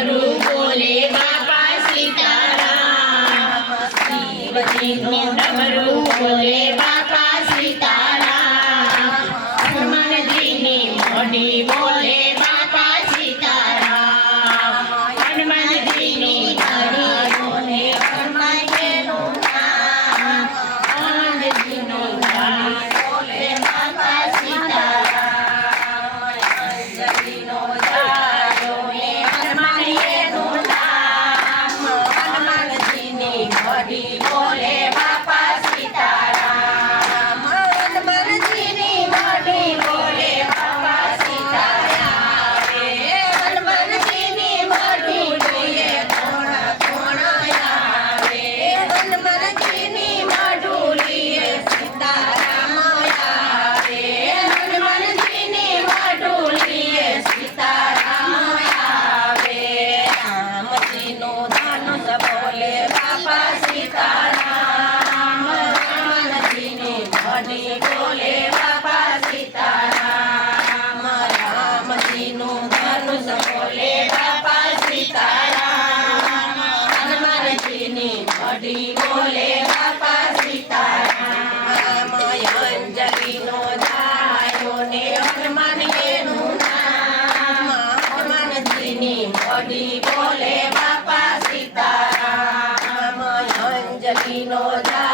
Manu Boleva. yakino ja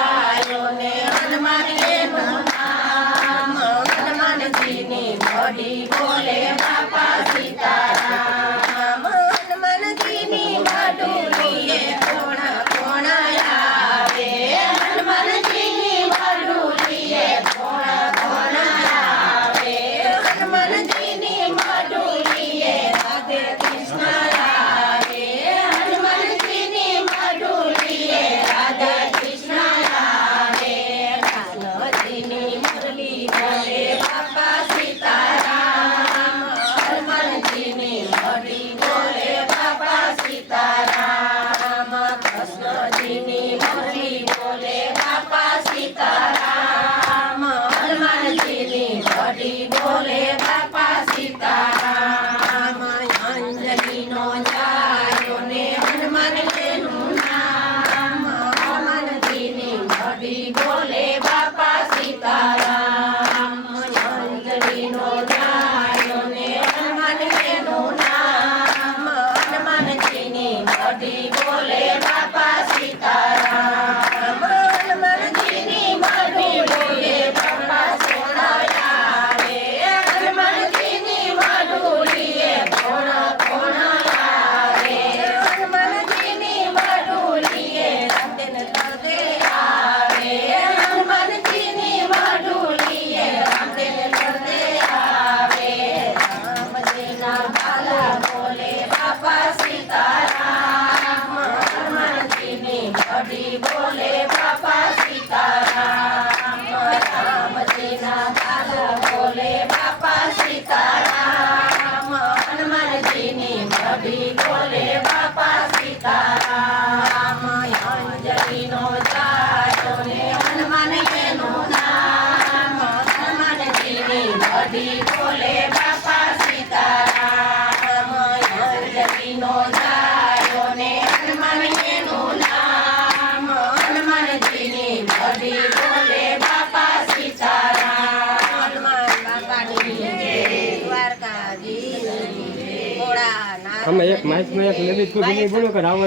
हम एक match में एक लेवल को भी नहीं बोलो करावल